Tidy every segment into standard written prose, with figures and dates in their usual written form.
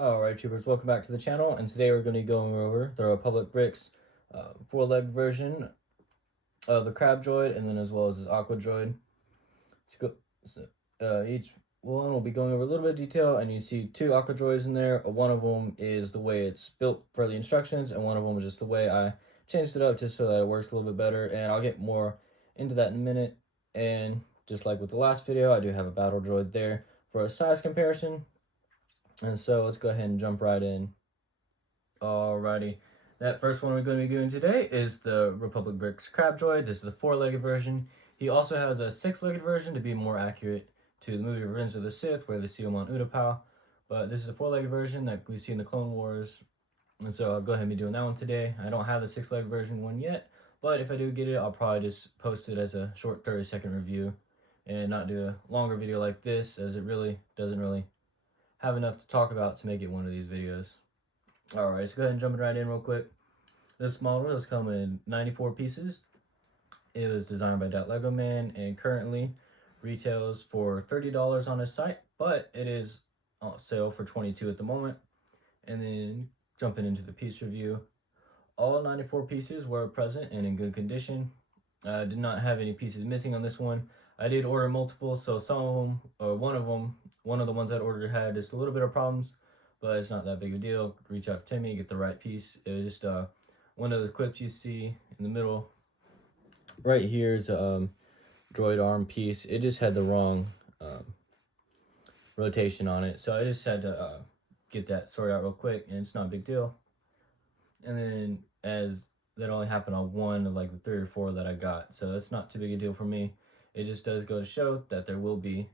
Alright, tubers, welcome back to the channel, and today we're going to be going over the Republic Bricks 4-leg version of the Crab Droid, and then as well as this Aqua Droid. Each one will be going over a little bit of detail, and you see two Aqua Droids in there. One of them is the way it's built for the instructions, and one of them is just the way I changed it up just so that it works a little bit better, and I'll get more into that in a minute. And just like with the last video, I do have a Battle Droid there for a size comparison. And so let's go ahead and jump right in. Alrighty, that first one we're going to be doing today is the Republic Bricks Crab Droid. This is the 4-legged version. He also has a 6-legged version to be more accurate to the movie Revenge of the Sith, where they see him on Utapau. But this is a 4-legged version that we see in the Clone Wars. And so I'll go ahead and be doing that one today. I don't have the 6-legged version one yet, but if I do get it, I'll probably just post it as a short 30-second review and not do a longer video like this, as it really doesn't have enough to talk about to make it one of these videos. Alright, so go ahead and jump right in real quick. This model has come in 94 pieces. It was designed by Lego Man and currently retails for $30 on his site, but it is on sale for $22 at the moment. And then jumping into the piece review, all 94 pieces were present and in good condition. I did not have any pieces missing on this one. I did order multiple, so some of them, or one of the ones I ordered had just a little bit of problems, but it's not that big a deal. Reach out to Timmy, get the right piece. It was just one of the clips you see in the middle. Right here is a droid arm piece. It just had the wrong rotation on it, so I just had to get that sorted out real quick, and it's not a big deal. And then as that only happened on one of like the 3 or 4 that I got, so it's not too big a deal for me. It just does go to show that there will be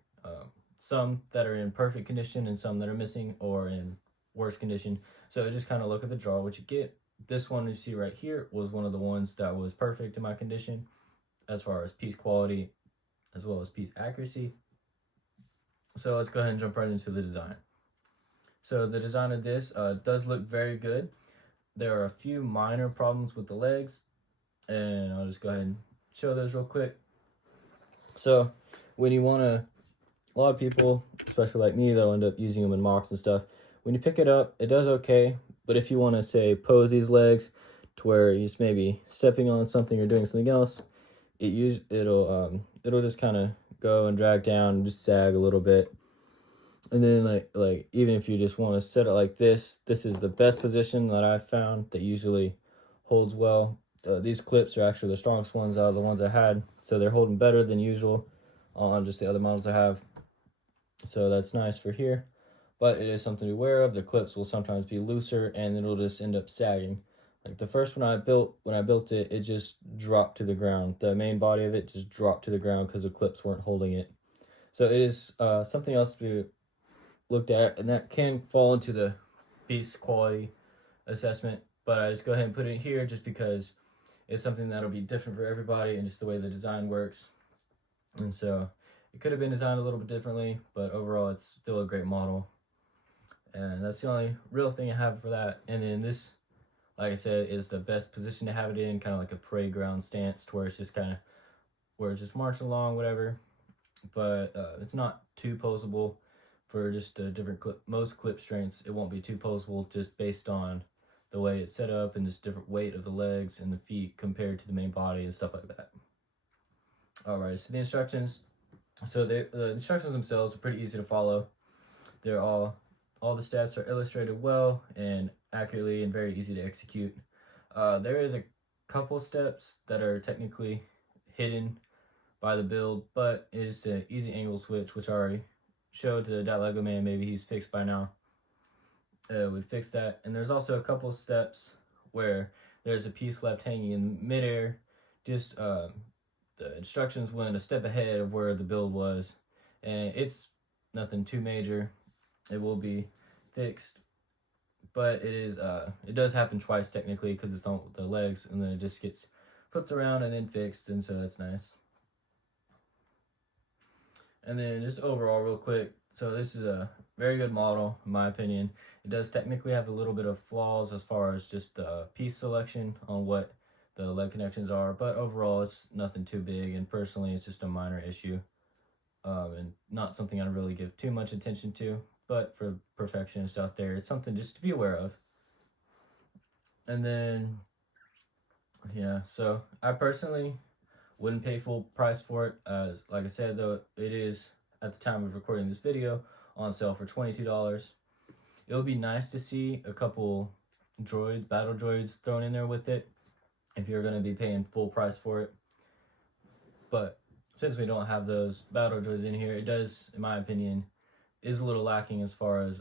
some that are in perfect condition and some that are missing or in worse condition. So just kind of look at the draw what you get. This one you see right here was one of the ones that was perfect in my condition as far as piece quality as well as piece accuracy. So let's go ahead and jump right into the design. So the design of this does look very good. There are a few minor problems with the legs, and I'll just go ahead and show those real quick. So when you want to, a lot of people, especially like me, they'll end up using them in mocks and stuff. When you pick it up, it does okay, but if you want to say pose these legs to where you're just maybe stepping on something or doing something else, it'll just kind of go and drag down and just sag a little bit. And then like even if you just want to set it like this is the best position that I've found that usually holds well. These clips are actually the strongest ones out of the ones I had, so they're holding better than usual on just the other models I have. So that's nice for here, but it is something to be aware of. The clips will sometimes be looser and it'll just end up sagging. Like the first one when I built it, it just dropped to the ground. The main body of it just dropped to the ground because the clips weren't holding it. So it is something else to be looked at, and that can fall into the piece quality assessment, but I just go ahead and put it here just because it's something that'll be different for everybody and just the way the design works. And so it could have been designed a little bit differently, but overall it's still a great model. And that's the only real thing I have for that. And then this, like I said, is the best position to have it in, kind of like a parade ground stance, to where it's just marching along, whatever. But it's not too poseable for just most clip strengths. It won't be too poseable just based on the way it's set up and just different weight of the legs and the feet compared to the main body and stuff like that. Alright, so the instructions. So the instructions themselves are pretty easy to follow. They're all the steps are illustrated well and accurately and very easy to execute. There is a couple steps that are technically hidden by the build, but it is the easy angle switch, which I already showed to Lego Man. Maybe he's fixed by now. Would fix that. And there's also a couple steps where there's a piece left hanging in midair. Just the instructions went a step ahead of where the build was, and it's nothing too major. It will be fixed, but it does happen twice technically because it's on the legs, and then it just gets flipped around and then fixed, and so that's nice. And then just overall real quick, so this is a very good model in my opinion. It does technically have a little bit of flaws as far as just the piece selection on what the leg connections are, but overall it's nothing too big, and personally it's just a minor issue and not something I really give too much attention to. but for perfectionists out there, it's something just to be aware of. And then, yeah, so I personally wouldn't pay full price for it. Like I said, though, it is, at the time of recording this video, on sale for $22. It would be nice to see a couple droids, battle droids, thrown in there with it if you're going to be paying full price for it. But since we don't have those battle droids in here, it does, in my opinion, is a little lacking as far as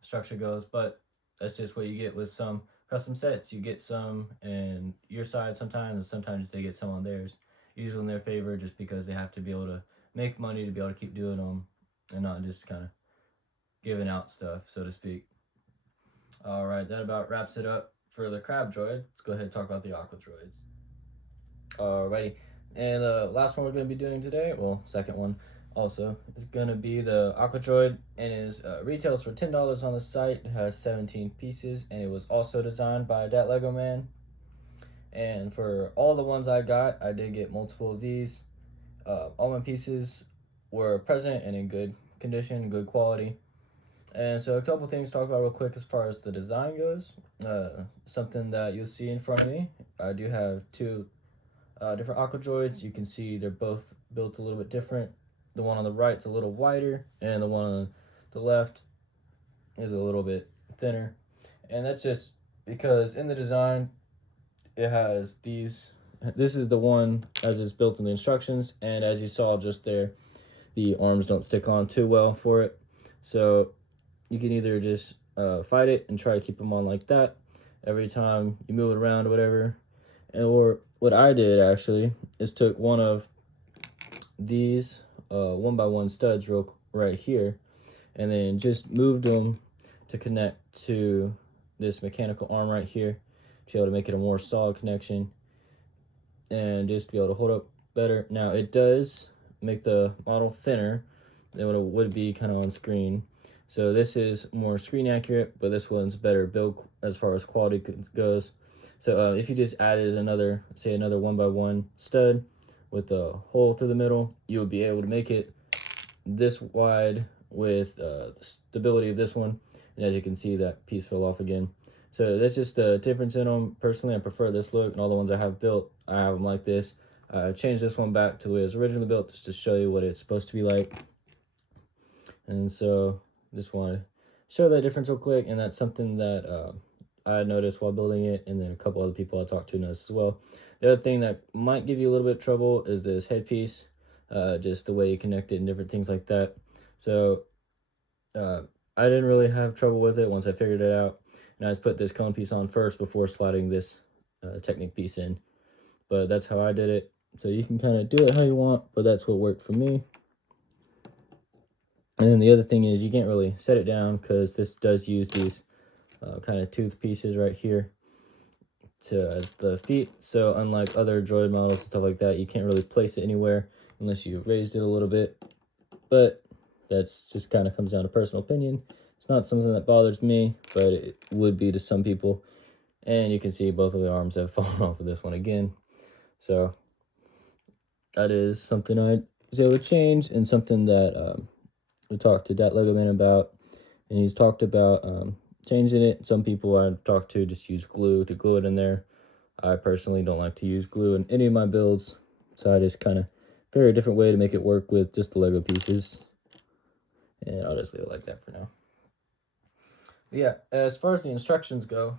structure goes. But that's just what you get with some custom sets. You get some in your side sometimes, and sometimes they get some on theirs. Usually in their favor, just because they have to be able to make money to be able to keep doing them, and not just kind of giving out stuff, so to speak. All right, that about wraps it up for the crab droid. Let's go ahead and talk about the aqua droids. Alrighty, and the last one we're going to be doing today, well, second one also, is going to be the aqua droid, and is retails for $10 on the site. It has 17 pieces, and it was also designed by that Lego man. And for all the ones I got, I did get multiple of these. All my pieces were present and in good condition, good quality. And so a couple things to talk about real quick as far as the design goes. Something that you'll see in front of me, I do have two different aqua droids. You can see they're both built a little bit different. The one on the right's a little wider, and the one on the left is a little bit thinner. And that's just because in the design, it has these. This is the one as it's built in the instructions, and as you saw just there, the arms don't stick on too well for it. So you can either just fight it and try to keep them on like that every time you move it around or whatever. Or what I did actually is took one of these 1x1 studs right here, and then just moved them to connect to this mechanical arm right here to be able to make it a more solid connection and just to be able to hold up better. Now it does make the model thinner than what it would be kind of on screen. So this is more screen accurate, but this one's better build as far as quality goes. So if you just added another, say another 1x1 stud with a hole through the middle, you would be able to make it this wide with the stability of this one. And as you can see, that piece fell off again. So that's just the difference in them. Personally, I prefer this look, and all the ones I have built, I have them like this. I changed this one back to the way it was originally built just to show you what it's supposed to be like. And so just want to show that difference real quick, and that's something that I noticed while building it, and then a couple other people I talked to noticed as well. The other thing that might give you a little bit of trouble is this headpiece, just the way you connect it and different things like that. So I didn't really have trouble with it once I figured it out. And I just put this cone piece on first before sliding this Technic piece in. But that's how I did it. So you can kind of do it how you want, but that's what worked for me. And then the other thing is you can't really set it down because this does use these kind of tooth pieces right here as the feet. So unlike other droid models and stuff like that, you can't really place it anywhere unless you raised it a little bit. But that's just kind of comes down to personal opinion. It's not something that bothers me, but it would be to some people. And you can see both of the arms have fallen off of this one again. So that is something I was able to change, and something that we talked to that Lego man about. And he's talked about changing it. Some people I've talked to just use glue to glue it in there. I personally don't like to use glue in any of my builds. So I just kind of figure a different way to make it work with just the Lego pieces. And I'll just leave it like that for now. But yeah, as far as the instructions go,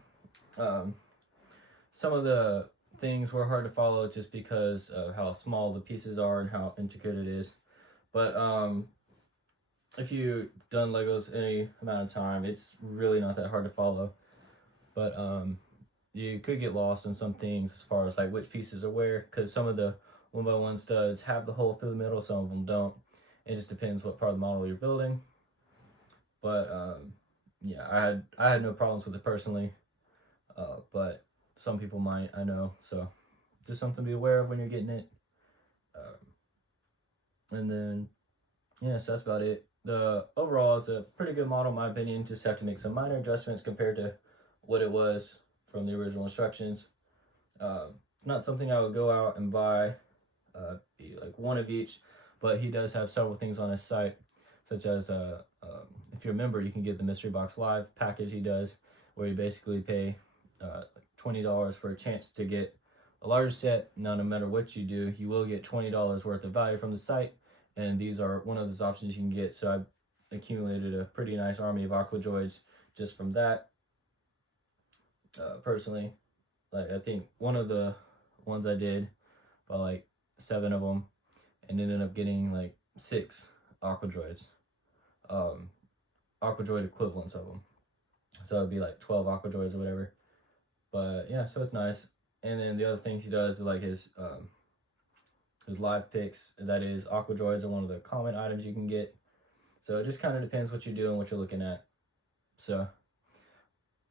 some of the things were hard to follow just because of how small the pieces are and how intricate it is. But if you've done Legos any amount of time, it's really not that hard to follow. But you could get lost in some things as far as like which pieces are where, because some of the 1x1 studs have the hole through the middle, some of them don't. It just depends what part of the model you're building. But yeah, I had no problems with it personally, but some people might, I know. So just something to be aware of when you're getting it. And then yeah, so that's about it. Overall, it's a pretty good model in my opinion. Just have to make some minor adjustments compared to what it was from the original instructions. Not something I would go out and buy, be like one of each, but he does have several things on his site such as if you're a member, you can get the Mystery Box Live package he does, where you basically pay $20 for a chance to get a large set. Now, no matter what you do, you will get $20 worth of value from the site, and these are one of those options you can get. So I accumulated a pretty nice army of Aqua droids just from that. Personally, like I think one of the ones I did, by like 7 of them, and ended up getting like 6 Aqua droids, Aqua droid equivalents of them. So it'd be like 12 Aqua droids or whatever. But yeah, so it's nice. And then the other things he does is like his live picks. That is, Aqua droids are one of the common items you can get. So it just kind of depends what you're doing, what you're looking at. So,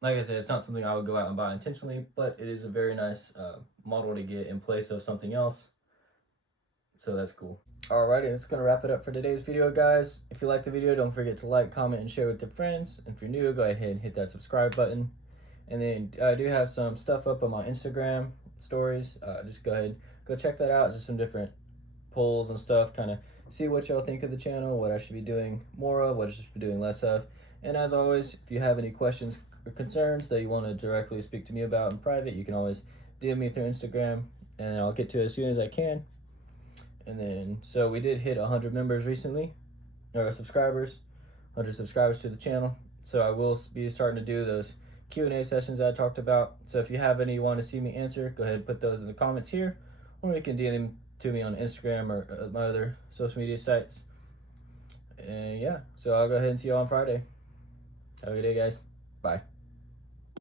like I said, it's not something I would go out and buy intentionally, but it is a very nice model to get in place of something else. So that's cool. Alrighty, that's going to wrap it up for today's video, guys. If you liked the video, don't forget to like, comment, and share with your friends. If you're new, go ahead and hit that subscribe button. And then I do have some stuff up on my Instagram stories. Just go ahead, go check that out. Just some different polls and stuff, kind of see what y'all think of the channel, what I should be doing more of, what I should be doing less of. And as always, if you have any questions or concerns that you want to directly speak to me about in private, you can always DM me through Instagram, and I'll get to it as soon as I can. And then, so we did hit 100 members recently, or subscribers, 100 subscribers to the channel. So I will be starting to do those Q&A sessions I talked about. So if you have any you want to see me answer, go ahead and put those in the comments here, or you can DM them to me on Instagram or my other social media sites. And yeah, so I'll go ahead and see you on Friday. Have a good day, guys. Bye.